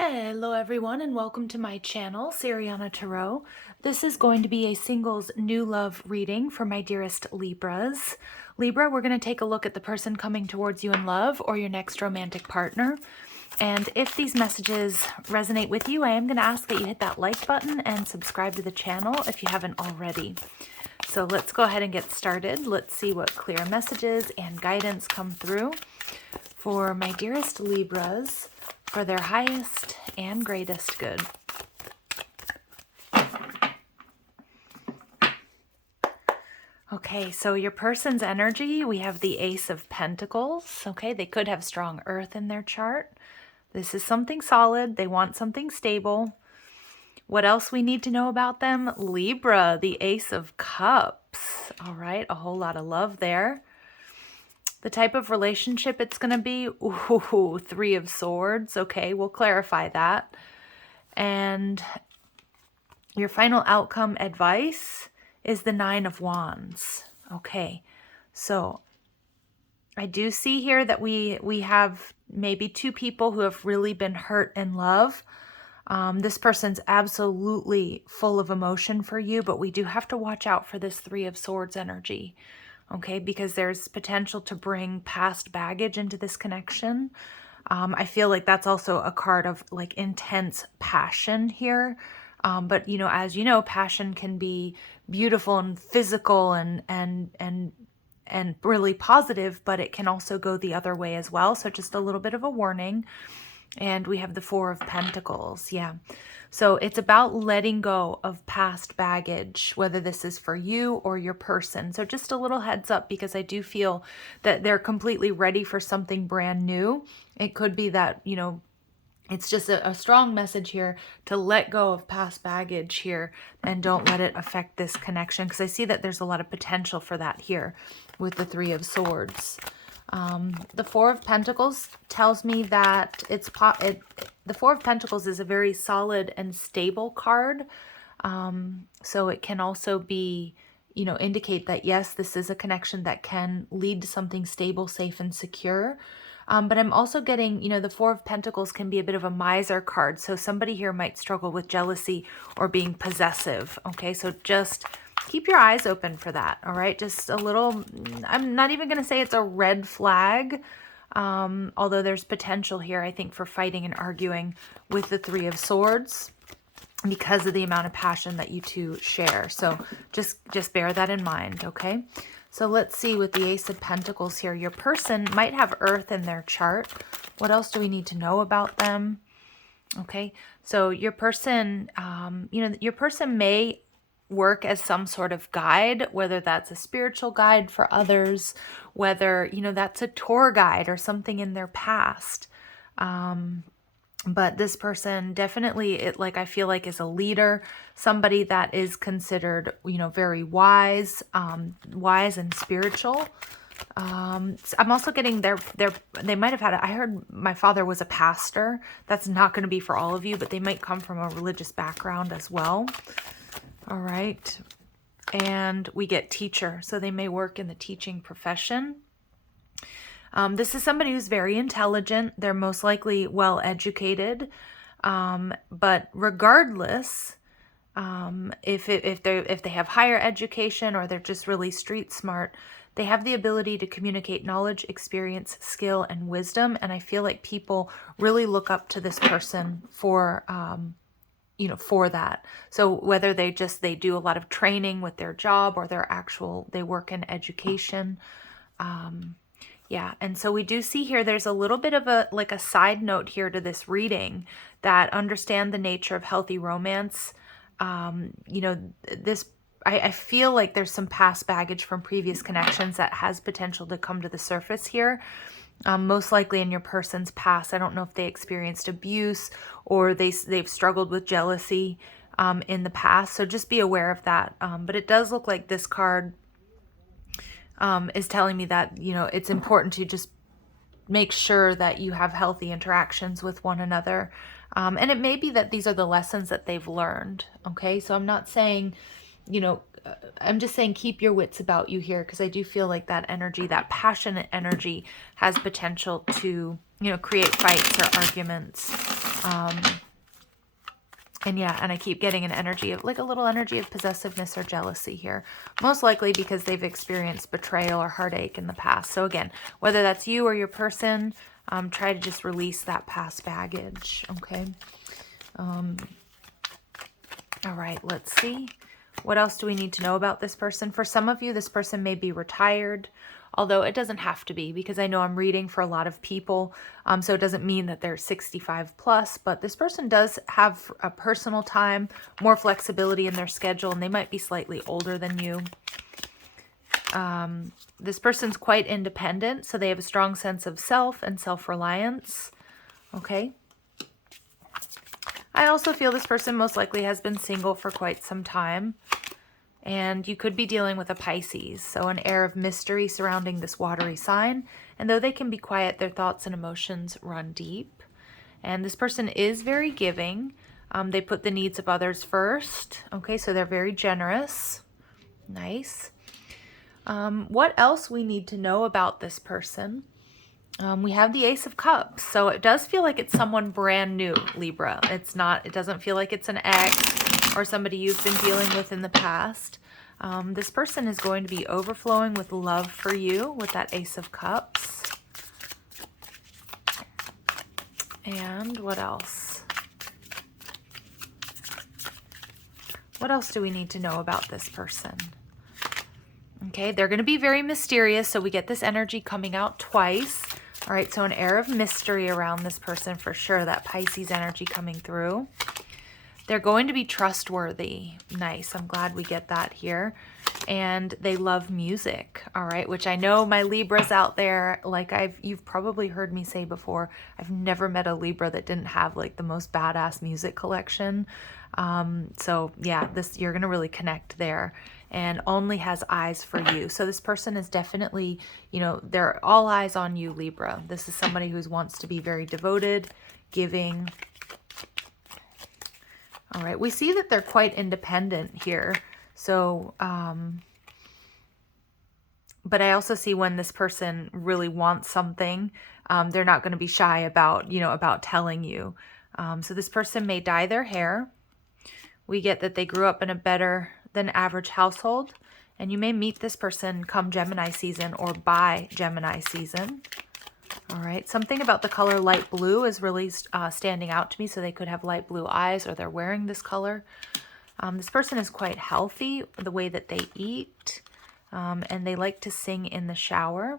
Hello everyone and welcome to my channel, Siriana Tarot. This is going to be a singles new love reading for my dearest Libras. Libra, we're going to take a look at the person coming towards you in love or your next romantic partner. And if these messages resonate with you, I am going to ask that you hit that like button and subscribe to the channel if you haven't already. So let's go ahead and get started. Let's see what clear messages and guidance come through for my dearest Libras for their highest and greatest good. Okay, so your person's energy, we have the Ace of Pentacles. Okay, they could have strong earth in their chart. This is something solid. They want something stable. What else we need to know about them? Libra, the Ace of Cups. All right, a whole lot of love there. The type of relationship it's going to be, ooh, Three of Swords. Okay, we'll clarify that. And your final outcome advice is the Nine of Wands. Okay, so I do see here that we have maybe two people who have really been hurt in love. This person's absolutely full of emotion for you, but we do have to watch out for this Three of Swords energy. Okay, because there's potential to bring past baggage into this connection. I feel like that's also a card of like intense passion here. But you know, as you know, passion can be beautiful and physical and really positive, but it can also go the other way as well. So just a little bit of a warning. And we have the Four of Pentacles. Yeah. So it's about letting go of past baggage, whether this is for you or your person. So just a little heads up, because I do feel that they're completely ready for something brand new. It could be that, you know, it's just a strong message here to let go of past baggage here and don't let it affect this connection, because I see that there's a lot of potential for that here with the Three of Swords. The Four of Pentacles tells me that the Four of Pentacles is a very solid and stable card. So it can also be, you know, indicate that yes, this is a connection that can lead to something stable, safe, and secure. But I'm also getting, you know, the Four of Pentacles can be a bit of a miser card. So somebody here might struggle with jealousy or being possessive. Okay, so just keep your eyes open for that. All right, just a little, I'm not even going to say it's a red flag. Although there's potential here, I think, for fighting and arguing with the Three of Swords because of the amount of passion that you two share. So just bear that in mind, okay? So let's see with the Ace of Pentacles here. Your person might have earth in their chart. What else do we need to know about them? Okay, so your person, you know, your person may work as some sort of guide, whether that's a spiritual guide for others, whether, you know, that's a tour guide or something in their past. But this person definitely, I feel like is a leader, somebody that is considered, you know, very wise, wise and spiritual. I'm also getting they might have had, I heard my father was a pastor. That's not going to be for all of you, but they might come from a religious background as well. All right. And we get teacher. So they may work in the teaching profession. This is somebody who's very intelligent. They're most likely well educated. But regardless, if they have higher education or they're just really street smart, they have the ability to communicate knowledge, experience, skill, and wisdom. And I feel like people really look up to this person for, you know, for that. So whether they do a lot of training with their job or they work in education. Yeah, and so we do see here, there's a little bit of a side note here to this reading, that understand the nature of healthy romance. You know, I feel like there's some past baggage from previous connections that has potential to come to the surface here. Most likely in your person's past. I don't know if they experienced abuse or they've struggled with jealousy in the past. So just be aware of that. But it does look like this card is telling me that, you know, it's important to just make sure that you have healthy interactions with one another. And it may be that these are the lessons that they've learned. Okay, so I'm not saying, you know, I'm just saying keep your wits about you here, because I do feel like that energy, that passionate energy, has potential to, you know, create fights or arguments. And yeah, and I keep getting an energy of like a little energy of possessiveness or jealousy here. Most likely because they've experienced betrayal or heartache in the past. So again, whether that's you or your person, try to just release that past baggage. Okay. All right, let's see. What else do we need to know about this person? For some of you, this person may be retired, although it doesn't have to be, because I know I'm reading for a lot of people. So it doesn't mean that they're 65 plus, but this person does have a personal time, more flexibility in their schedule, and they might be slightly older than you. This person's quite independent, so they have a strong sense of self and self-reliance. Okay. I also feel this person most likely has been single for quite some time. And you could be dealing with a Pisces, so an air of mystery surrounding this watery sign. And though they can be quiet, their thoughts and emotions run deep. And this person is very giving. They put the needs of others first. Okay, so they're very generous. Nice. What else we need to know about this person? We have the Ace of Cups, so it does feel like it's someone brand new, Libra. It doesn't feel like it's an ex or somebody you've been dealing with in the past. This person is going to be overflowing with love for you with that Ace of Cups. And what else? What else do we need to know about this person? Okay, they're going to be very mysterious, so we get this energy coming out twice. All right, so an air of mystery around this person for sure, that Pisces energy coming through. They're going to be trustworthy. Nice, I'm glad we get that here. And they love music, all right, which I know my Libras out there, like you've probably heard me say before, I've never met a Libra that didn't have like the most badass music collection. So yeah, you're going to really connect there, and only has eyes for you. So this person is definitely, they're all eyes on you, Libra. This is somebody who wants to be very devoted, giving. All right, we see that they're quite independent here. So, but I also see when this person really wants something, they're not going to be shy about, about telling you. So this person may dye their hair. We get that they grew up in a better than average household, and you may meet this person come Gemini season or by Gemini season. All right, something about the color light blue is really standing out to me, so they could have light blue eyes or they're wearing this color. This person is quite healthy, the way that they eat, and they like to sing in the shower.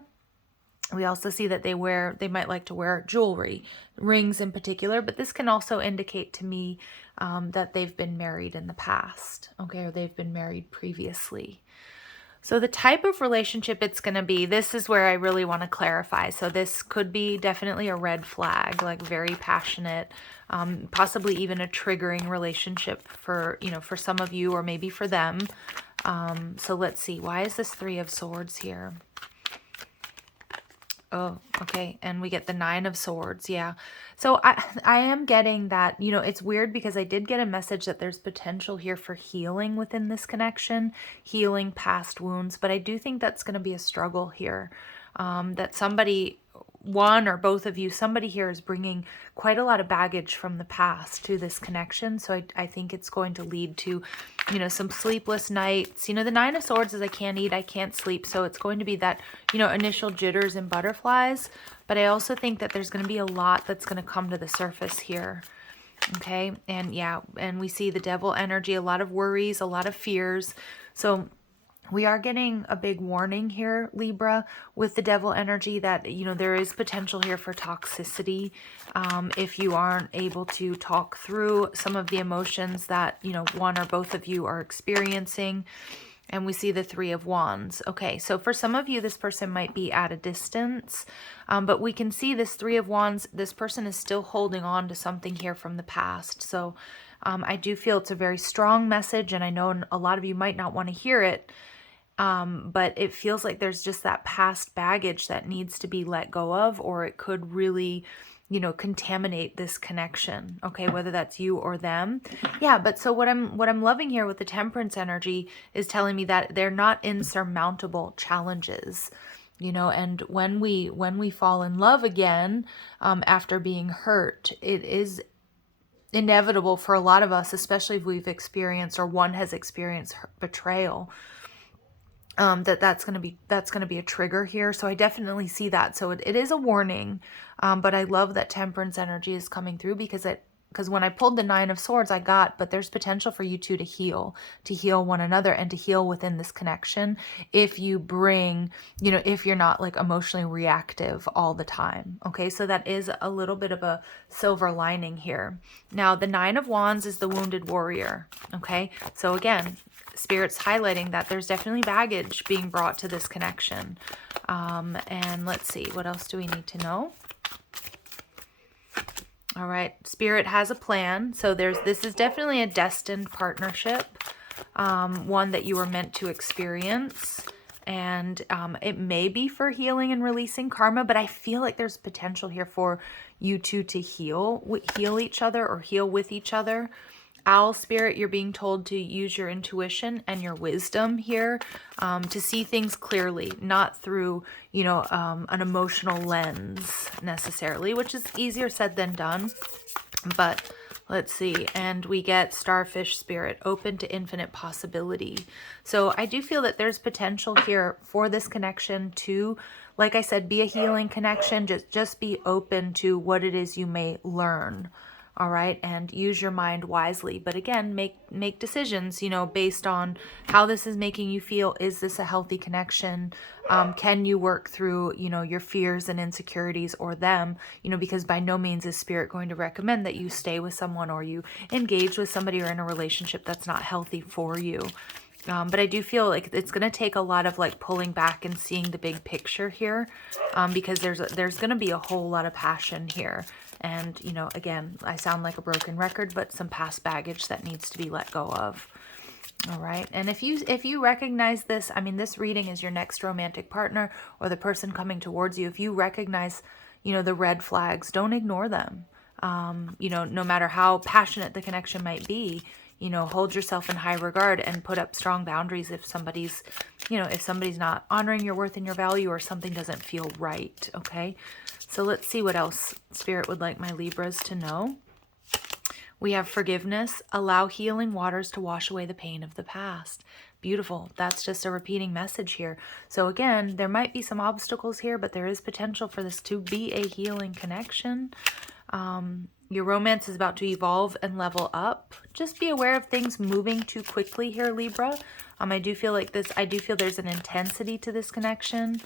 We also see that they might like to wear jewelry, rings in particular, but this can also indicate to me that they've been married in the past, okay, or they've been married previously. So the type of relationship it's going to be, this is where I really want to clarify. So this could be definitely a red flag, like very passionate, possibly even a triggering relationship for, for some of you or maybe for them. So let's see, why is this Three of Swords here? Oh, okay. And we get the Nine of Swords. Yeah. So I am getting that, it's weird because I did get a message that there's potential here for healing within this connection, healing past wounds. But I do think that's going to be a struggle here, that somebody, one or both of you, somebody here is bringing quite a lot of baggage from the past to this connection. So I think it's going to lead to, some sleepless nights. The Nine of Swords is I can't eat, I can't sleep. So it's going to be that, initial jitters and butterflies. But I also think that there's going to be a lot that's going to come to the surface here. Okay. And yeah, and we see the Devil energy, a lot of worries, a lot of fears. So we are getting a big warning here, Libra, with the Devil energy that, there is potential here for toxicity if you aren't able to talk through some of the emotions that, one or both of you are experiencing. And we see the Three of Wands. Okay, so for some of you, this person might be at a distance, but we can see this Three of Wands, this person is still holding on to something here from the past. So I do feel it's a very strong message, and I know a lot of you might not want to hear it, but it feels like there's just that past baggage that needs to be let go of, or it could really, contaminate this connection. Okay, whether that's you or them. Yeah, but so what I'm loving here with the Temperance energy is telling me that they're not insurmountable challenges. And when we fall in love again, after being hurt, it is inevitable for a lot of us, especially if we've experienced or one has experienced betrayal. That's going to be a trigger here. So I definitely see that. So it is a warning. But I love that temperance energy is coming through, because when I pulled the Nine of Swords, but there's potential for you two to heal one another and to heal within this connection. If you bring, if you're not like emotionally reactive all the time. Okay. So that is a little bit of a silver lining here. Now the Nine of Wands is the wounded warrior. Okay. So again, Spirit's highlighting that there's definitely baggage being brought to this connection. And let's see, what else do we need to know? All right, Spirit has a plan. So this is definitely a destined partnership, one that you were meant to experience. And it may be for healing and releasing karma, but I feel like there's potential here for you two to heal each other or heal with each other. Owl Spirit, you're being told to use your intuition and your wisdom here to see things clearly, not through, an emotional lens necessarily, which is easier said than done. But let's see. And we get Starfish Spirit, open to infinite possibility. So I do feel that there's potential here for this connection to, like I said, be a healing connection. Just be open to what it is you may learn. All right. And use your mind wisely. But again, make decisions, based on how this is making you feel. Is this a healthy connection? Can you work through, your fears and insecurities or them, because by no means is Spirit going to recommend that you stay with someone or you engage with somebody or in a relationship that's not healthy for you. But I do feel like it's going to take a lot of like pulling back and seeing the big picture here, because there's going to be a whole lot of passion here. And, again, I sound like a broken record, but some past baggage that needs to be let go of. All right. And if you recognize this, I mean, this reading is your next romantic partner or the person coming towards you. If you recognize, the red flags, don't ignore them. No matter how passionate the connection might be, hold yourself in high regard and put up strong boundaries if somebody's not honoring your worth and your value or something doesn't feel right. Okay. So let's see what else Spirit would like my Libras to know. We have forgiveness. Allow healing waters to wash away the pain of the past. Beautiful. That's just a repeating message here. So again, there might be some obstacles here, but there is potential for this to be a healing connection. Your romance is about to evolve and level up. Just be aware of things moving too quickly here, Libra. I do feel there's an intensity to this connection.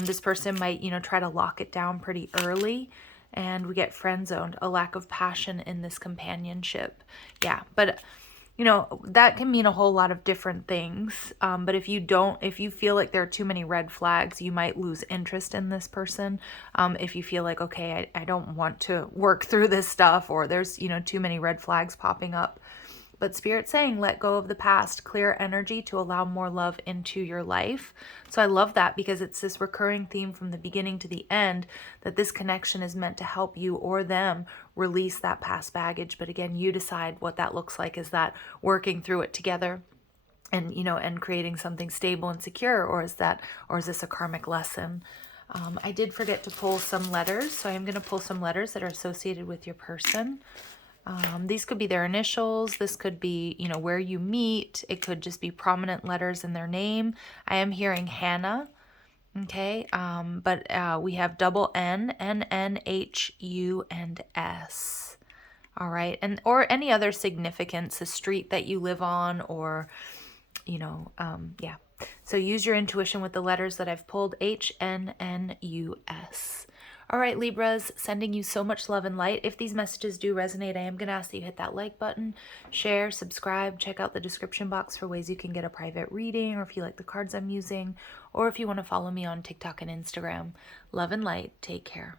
This person might, try to lock it down pretty early. And we get friend zoned, a lack of passion in this companionship. Yeah, but that can mean a whole lot of different things. But if you feel like there are too many red flags, you might lose interest in this person. If you feel like, okay, I don't want to work through this stuff, or there's, too many red flags popping up. But Spirit's saying, let go of the past, clear energy to allow more love into your life. So I love that, because it's this recurring theme from the beginning to the end, that this connection is meant to help you or them release that past baggage. But again, you decide what that looks like. Is that working through it together and, and creating something stable and secure, or is this a karmic lesson? I did forget to pull some letters. So I am going to pull some letters that are associated with your person. These could be their initials. This could be, where you meet. It could just be prominent letters in their name. I am hearing Hannah. Okay. But we have double N, N, N, H, U, and S. All right. Or any other significance, a street that you live on, or, yeah. So use your intuition with the letters that I've pulled, H, N, N, U, S. All right, Libras, sending you so much love and light. If these messages do resonate, I am going to ask that you hit that like button, share, subscribe, check out the description box for ways you can get a private reading, or if you like the cards I'm using, or if you want to follow me on TikTok and Instagram. Love and light. Take care.